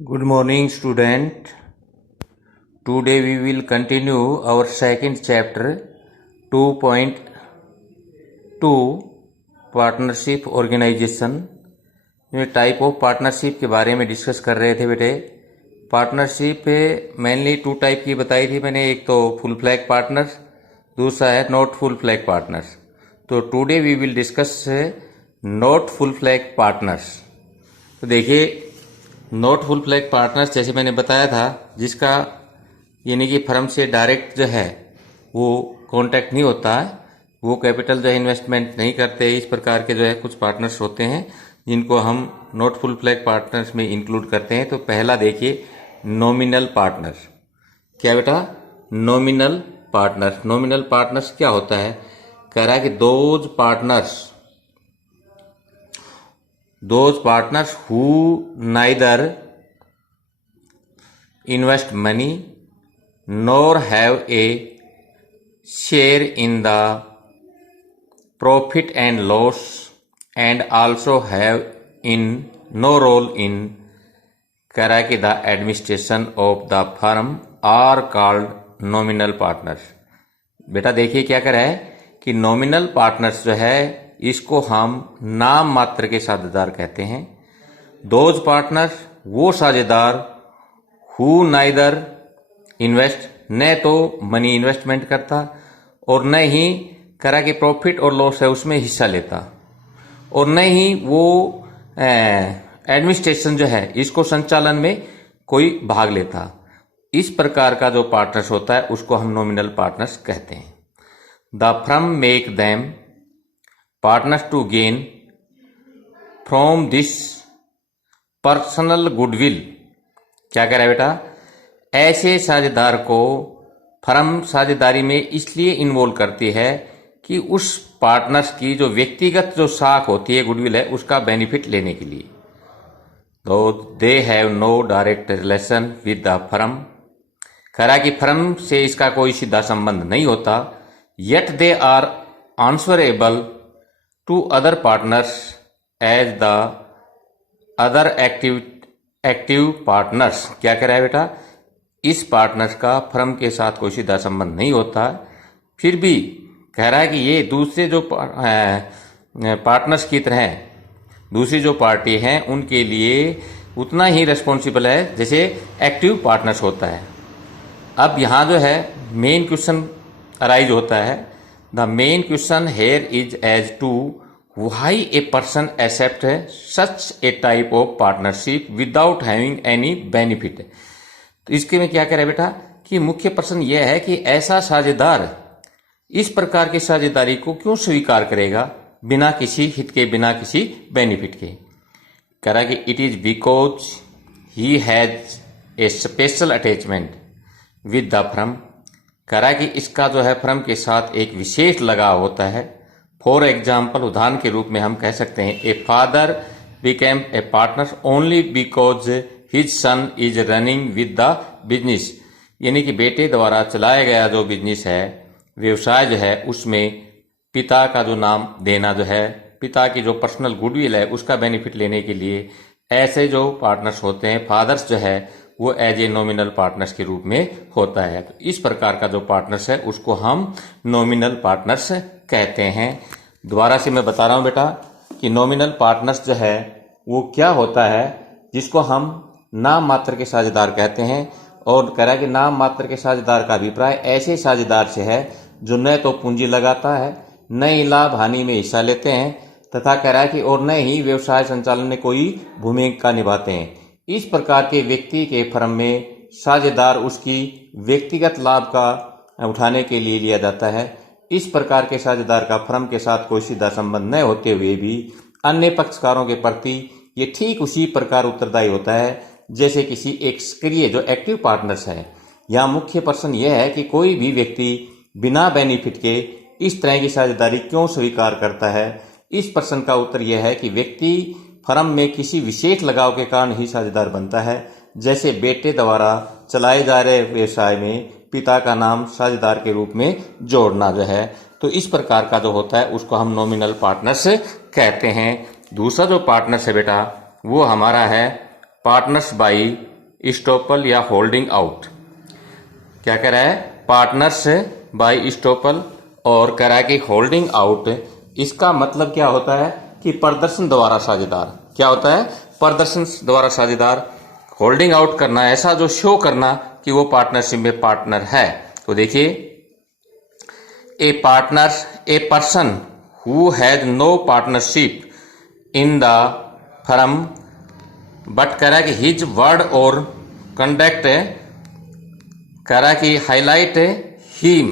Good morning, student. Today we will continue our second chapter 2.2 partnership organization में type of partnership के बारे में discuss कर रहे थे बेटे। पार्टनरशिप मेनली टू टाइप की बताई थी मैंने, एक तो फुल फ्लैग पार्टनर, दूसरा है नॉट फुल फ्लैग पार्टनर। तो today we will discuss not full flag partners. तो देखिए, नॉट फुल फ्लैग पार्टनर्स जैसे मैंने बताया था, जिसका यानी कि फर्म से डायरेक्ट जो है वो कांटेक्ट नहीं होता है, वो कैपिटल जो है इन्वेस्टमेंट नहीं करते, इस प्रकार के जो है कुछ पार्टनर्स होते हैं जिनको हम नॉट फुल फ्लैग पार्टनर्स में इंक्लूड करते हैं। तो पहला देखिए, नॉमिनल पार्टनर। क्या बेटा? Nominal partner. नॉमिनल पार्टनर्स क्या होता है? कह रहा है कि those partners who neither invest money nor have a share in the profit and loss and also have in no role in कह रहा है कि the administration of the firm are called nominal partners। बेटा देखिए क्या कह रहा है कि नॉमिनल पार्टनर्स जो है इसको हम नाम मात्र के साझेदार कहते हैं। दोज पार्टनर्स, वो साझेदार, हु नाइदर इन्वेस्ट, न तो मनी इन्वेस्टमेंट करता और न ही करा कि प्रॉफिट और लॉस है उसमें हिस्सा लेता, और न ही वो एडमिनिस्ट्रेशन जो है इसको संचालन में कोई भाग लेता। इस प्रकार का जो पार्टनर्स होता है उसको हम नॉमिनल पार्टनर्स कहते हैं। The firm make them partners to gain from this personal goodwill. क्या कह रहा है बेटा? ऐसे साझेदार को फर्म साझेदारी में इसलिए इन्वॉल्व करती है कि उस पार्टनर्स की जो व्यक्तिगत जो साख होती है, गुडविल है, उसका बेनिफिट लेने के लिए। तो they have no direct relation with the firm. कह रहा कि फर्म से इसका कोई सीधा संबंध नहीं होता, yet they are answerable to other partners as the other active partners. क्या कह रहा है बेटा? इस पार्टनर्स का फर्म के साथ कोई सीधा संबंध नहीं होता, फिर भी कह रहा है कि ये दूसरे जो पार्टनर्स की तरह दूसरी जो पार्टी हैं उनके लिए उतना ही रिस्पॉन्सिबल है जैसे एक्टिव पार्टनर्स होता है। अब यहाँ जो है मेन क्वेश्चन अराइज होता है। The main question here is as to why a person accept such a type of partnership without having any benefit। तो इसके में क्या कह रहा है बेटा कि मुख्य प्रश्न यह है कि ऐसा साझेदार इस प्रकार की साझेदारी को क्यों स्वीकार करेगा बिना किसी हित के, बिना किसी बेनिफिट के। कह रहा है कि it is because he has a special attachment with the firm. कह रहा है कि इसका जो है फर्म के साथ एक विशेष लगाव होता है। फॉर एग्जाम्पल, उदाहरण के रूप में हम कह सकते हैं, a father became a partner only because his son is running with the business. यानी कि बेटे द्वारा चलाया गया जो बिजनेस है, व्यवसाय जो है, उसमें पिता का जो नाम देना जो है, पिता की जो पर्सनल गुडविल है उसका बेनिफिट लेने के लिए ऐसे जो पार्टनर्स होते हैं, फादर्स जो है, वो एज ए नॉमिनल पार्टनर्स के रूप में होता है। तो इस प्रकार का जो पार्टनर्स है उसको हम नॉमिनल पार्टनर्स कहते हैं। दोबारा से मैं बता रहा हूं बेटा कि नॉमिनल पार्टनर्स जो है वो क्या होता है, जिसको हम नाम मात्र के साझेदार कहते हैं। और कह रहा है कि नाम मात्र के साझेदार का अभिप्राय ऐसे साझेदार से है जो न तो पूंजी लगाता है, न ही लाभ हानि में हिस्सा लेते हैं, तथा कह रहा है कि और न ही व्यवसाय संचालन में कोई भूमिका निभाते हैं। इस प्रकार के व्यक्ति के फर्म में साझेदार उसकी व्यक्तिगत लाभ का उठाने के लिए लिया जाता है। इस प्रकार के साझेदार का फर्म के साथ कोई सीधा संबंध न होते हुए भी अन्य पक्षकारों के प्रति ये ठीक उसी प्रकार उत्तरदायी होता है जैसे किसी एक सक्रिय जो एक्टिव पार्टनर्स है। यहाँ मुख्य प्रश्न यह है कि कोई भी व्यक्ति बिना बेनिफिट के इस तरह की साझेदारी क्यों स्वीकार करता है। इस प्रश्न का उत्तर यह है कि व्यक्ति फर्म में किसी विशेष लगाव के कारण ही साझेदार बनता है, जैसे बेटे द्वारा चलाए जा रहे व्यवसाय में पिता का नाम साझेदार के रूप में जोड़ना जो है। तो इस प्रकार का जो होता है उसको हम नॉमिनल पार्टनर्स कहते हैं। दूसरा जो पार्टनर्स है बेटा वो हमारा है पार्टनर्स बाई स्टॉपल या होल्डिंग आउट। क्या कह रहा है? पार्टनर्स बाई स्टॉपल और कह रहा है कि होल्डिंग आउट। इसका मतलब क्या होता है कि प्रदर्शन द्वारा साझेदार। क्या होता है? प्रदर्शन द्वारा साझेदार। होल्डिंग आउट करना, ऐसा जो शो करना कि वो पार्टनरशिप में पार्टनर है। तो देखिए, a partner, a person who has no partnership in the firm but कह रहा है कि हिज वर्ड और कंडक्ट कह रहा है कि highlight him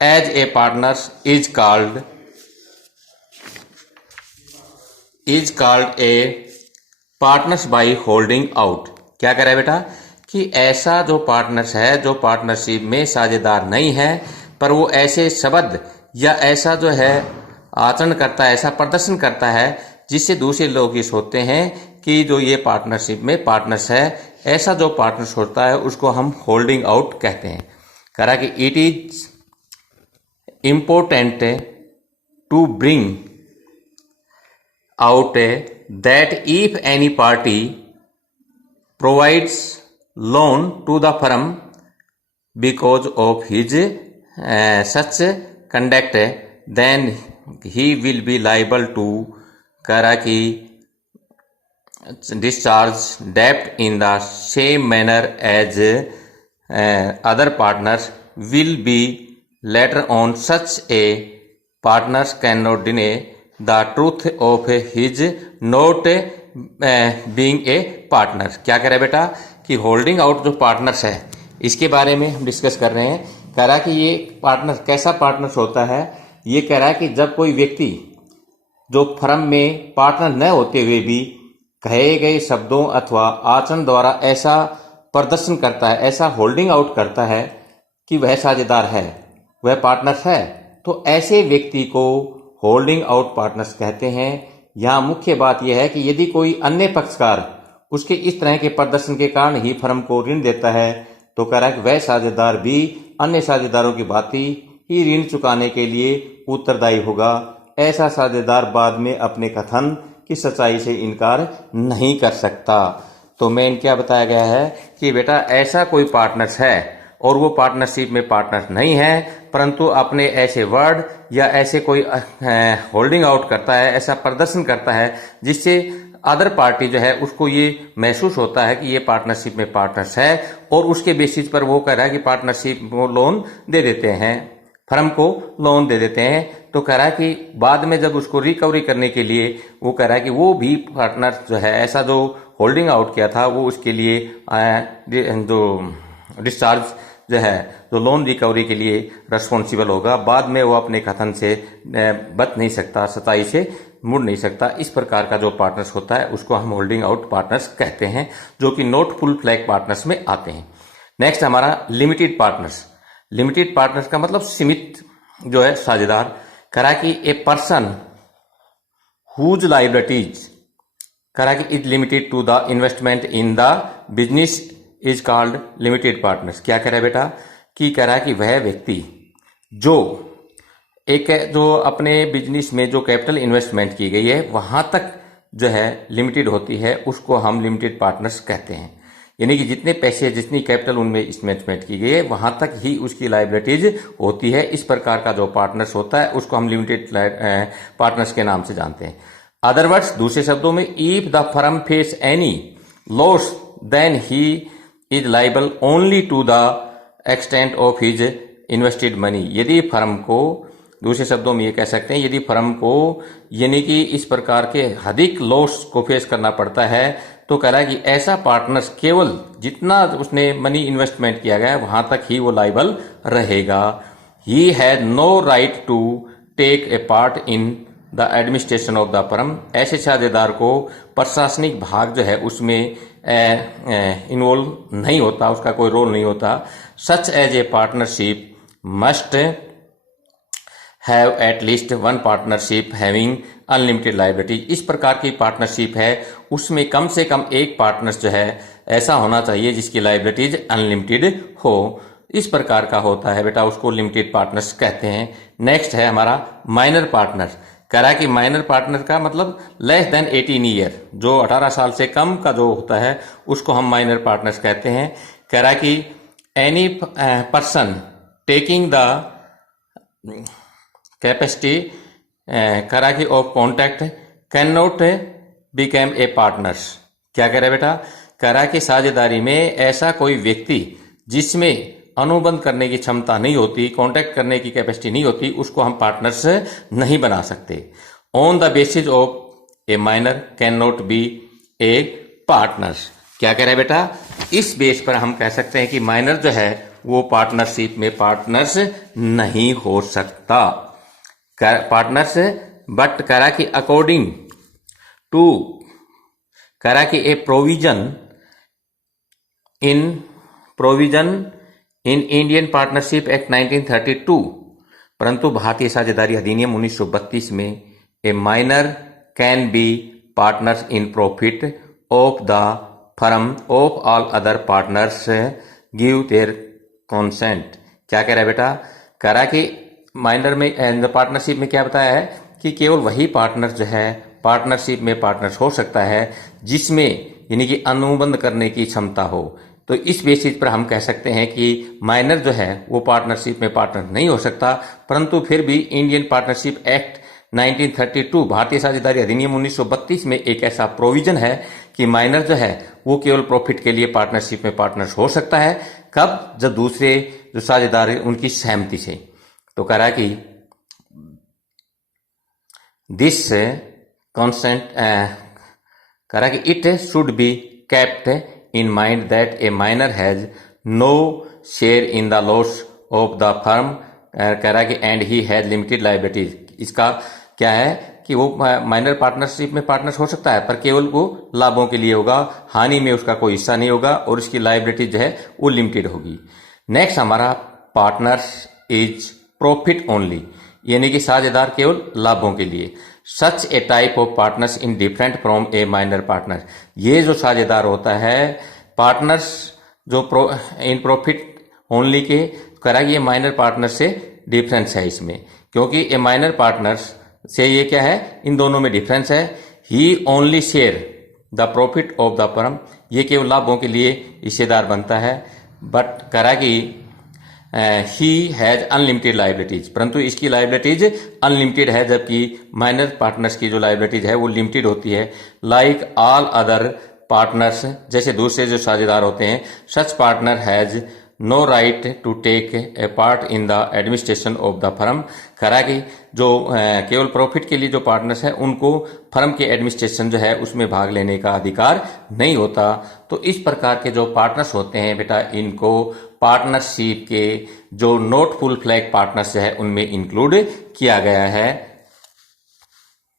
as a partner is called a partners by holding out. क्या कह रहा है बेटा? कि ऐसा जो पार्टनर्स है, जो पार्टनरशिप में साझेदार नहीं है, पर वो ऐसे शब्द या ऐसा जो है आचरण करता है, ऐसा प्रदर्शन करता है जिससे दूसरे लोग ये सोचते हैं कि जो ये पार्टनरशिप में पार्टनर्स है, ऐसा जो पार्टनर्स होता है उसको हम होल्डिंग आउट कहते हैं। कह रहा कि it is important to bring out that if any party provides loan to the firm because of his such conduct, then he will be liable to Karaki discharge debt in the same manner as other partners will be later on. Such a partners cannot deny the truth of his note being a partner. क्या कह रहा है बेटा? कि holding out जो partners है, इसके बारे में हम डिस्कस कर रहे हैं। कह रहा है कि ये पार्टनर कैसा पार्टनर्स होता है? ये कह रहा है कि जब कोई व्यक्ति जो फर्म में पार्टनर न होते हुए भी कहे गए शब्दों अथवा आचरण द्वारा ऐसा प्रदर्शन करता है, ऐसा होल्डिंग आउट करता है कि वह साझेदार है, वह पार्टनर है, तो ऐसे व्यक्ति को होल्डिंग आउट पार्टनर्स कहते हैं। यहाँ मुख्य बात यह है कि यदि कोई अन्य पक्षकार उसके इस तरह के प्रदर्शन के कारण ही फर्म को ऋण देता है, तो कह रहा है कि वह साझेदार भी अन्य साझेदारों की भांति ही ऋण चुकाने के लिए उत्तरदायी होगा। ऐसा साझेदार बाद में अपने कथन की सच्चाई से इनकार नहीं कर सकता। तो मेन क्या बताया गया है कि बेटा ऐसा कोई पार्टनर्स है और वो पार्टनरशिप में पार्टनर नहीं है, परंतु अपने ऐसे वर्ड या ऐसे कोई होल्डिंग आउट करता है, ऐसा प्रदर्शन करता है जिससे अदर पार्टी जो है उसको ये महसूस होता है कि ये पार्टनरशिप में पार्टनर्स है, और उसके बेसिस पर वो कह रहा है कि पार्टनरशिप को लोन दे देते हैं, फर्म को लोन दे देते हैं। तो कह रहा है कि बाद में जब उसको रिकवरी करने के लिए वो कह रहा है कि वो भी पार्टनर जो है, ऐसा जो होल्डिंग आउट किया था, वो उसके लिए जो डिस्चार्ज जो है, जो लोन रिकवरी के लिए रेस्पॉन्सिबल होगा। बाद में वो अपने कथन से बच नहीं सकता, सच्चाई से मुड़ नहीं सकता। इस प्रकार का जो पार्टनर्स होता है उसको हम होल्डिंग आउट पार्टनर्स कहते हैं, जो कि नॉट फुल फ्लैग पार्टनर्स में आते हैं। नेक्स्ट हमारा लिमिटेड पार्टनर्स। लिमिटेड पार्टनर्स का मतलब सीमित जो है साझेदार। करा कि ए पर्सन हुज लायबिलिटीज करा कि is limited to the investment in the business is called limited partners. क्या कह रहा है बेटा? कि कह रहा है कि वह व्यक्ति जो अपने बिजनेस में जो कैपिटल इन्वेस्टमेंट की गई है वहां तक जो है लिमिटेड होती है, उसको हम लिमिटेड पार्टनर्स कहते हैं। यानी कि जितने पैसे, जितनी कैपिटल उनमें इन्वेस्टमेंट की गई है वहां तक ही उसकी लायबिलिटीज होती है। इस प्रकार का जो पार्टनर्स होता है उसको हम लिमिटेड पार्टनर्स के नाम से जानते हैं। अदरवर्ड्स, दूसरे शब्दों में, if the firm face any loss then he is liable only to the extent of his invested money. यदि फर्म को, दूसरे शब्दों में ये कह सकते हैं, यदि फर्म को यानी कि इस प्रकार के अधिक लॉस को फेस करना पड़ता है, तो कह रहा है कि ऐसा पार्टनर्स केवल जितना उसने मनी इन्वेस्टमेंट किया गया है वहां तक ही वो लाइबल रहेगा। He has no right to take a part in the administration of the firm. ऐसे साझेदार को प्रशासनिक भाग जो है उसमें इन्वॉल्व नहीं होता, उसका कोई रोल नहीं होता। Such as a partnership must have at least one partnership having unlimited liability. इस प्रकार की पार्टनरशिप है उसमें कम से कम एक पार्टनर जो है ऐसा होना चाहिए जिसकी लायबिलिटीज अनलिमिटेड हो। इस प्रकार का होता है बेटा, उसको लिमिटेड पार्टनर्स कहते हैं। नेक्स्ट है हमारा माइनर पार्टनर। कह रहा है कि माइनर पार्टनर का मतलब लेस देन 18 ईयर, जो 18 साल से कम का जो होता है उसको हम माइनर पार्टनर्स कहते हैं। कह रहा है कि any person taking the capacity कह रहा है कि of contact can not became a partners. क्या कह रहा है बेटा? कह रहा है कि साझेदारी में ऐसा कोई व्यक्ति जिसमें अनुबंध करने की क्षमता नहीं होती, कांटेक्ट करने की कैपेसिटी नहीं होती, उसको हम पार्टनर्स नहीं बना सकते। On the basis of A minor can not be A partners. क्या कह रहा है बेटा? इस बेस पर हम कह सकते हैं कि माइनर जो है वो पार्टनरशिप में पार्टनर्स नहीं हो सकता। पार्टनर्स बट कह रहा कि अकॉर्डिंग टू, कह रहा कि ए provision in Indian partnership act 1932, परंतु भारतीय साझेदारी अधिनियम 1932 में ए minor can be partners in profit of the firm of all other partners give their consent. क्या कह रहा है बेटा? कह रहा है कि माइनर में पार्टनरशिप में क्या बताया है कि केवल वही पार्टनर जो है पार्टनरशिप में पार्टनर्स हो सकता है जिसमें यानी कि अनुबंध करने की क्षमता हो। तो इस बेसिस पर हम कह सकते हैं कि माइनर जो है वो पार्टनरशिप में पार्टनर नहीं हो सकता, परंतु फिर भी इंडियन पार्टनरशिप एक्ट 1932 भारतीय साझेदारी अधिनियम 1932 में एक ऐसा प्रोविजन है कि माइनर जो है वो केवल प्रॉफिट के लिए पार्टनरशिप में पार्टनर्स हो सकता है। कब? जब दूसरे जो साझेदार है उनकी सहमति से। तो कह रहा है कि दिस कॉन्सेंट, कह रहा है कि it should be kept in mind that a minor has no share in the loss of the firm. कह रहा है कि and he has limited liabilities. इसका क्या है कि वो माइनर पार्टनरशिप में पार्टनर्स हो सकता है पर केवल वो लाभों के लिए होगा, हानि में उसका कोई हिस्सा नहीं होगा और इसकी लायबिलिटी जो है वो लिमिटेड होगी। नेक्स्ट हमारा पार्टनर्स इज प्रॉफिट ओनली, यानी कि साझेदार केवल लाभों के लिए। Such a type of partners in different from a minor partner. ये जो साझेदार होता है पार्टनर्स जो इन प्रॉफिट ओनली के, करा ये माइनर पार्टनर से डिफरेंस है इसमें, क्योंकि ए माइनर पार्टनर्स से ये क्या है, इन दोनों में डिफरेंस है। He only share the profit of the firm, ये केवल लाभों के लिए हिस्सेदार बनता है। बट करा कि ही हैज अनलिमिटेड लाइबिलिटीज, परंतु इसकी लाइबिलिटीज अनलिमिटेड है, जबकि माइनर पार्टनर्स की जो लाइबिलिटीज है वो लिमिटेड होती है। लाइक ऑल अदर पार्टनर्स, जैसे दूसरे जो साझेदार होते हैं, such partner has no right to take a part in the administration of the firm. करा कि जो केवल प्रॉफिट के लिए जो पार्टनर्स है उनको फर्म के एडमिनिस्ट्रेशन जो है उसमें भाग लेने का अधिकार नहीं होता। तो इस प्रकार के जो पार्टनर्स होते हैं बेटा, इनको पार्टनरशिप के जो नॉट फुल फ्लैग पार्टनर्स है उनमें इंक्लूड किया गया है।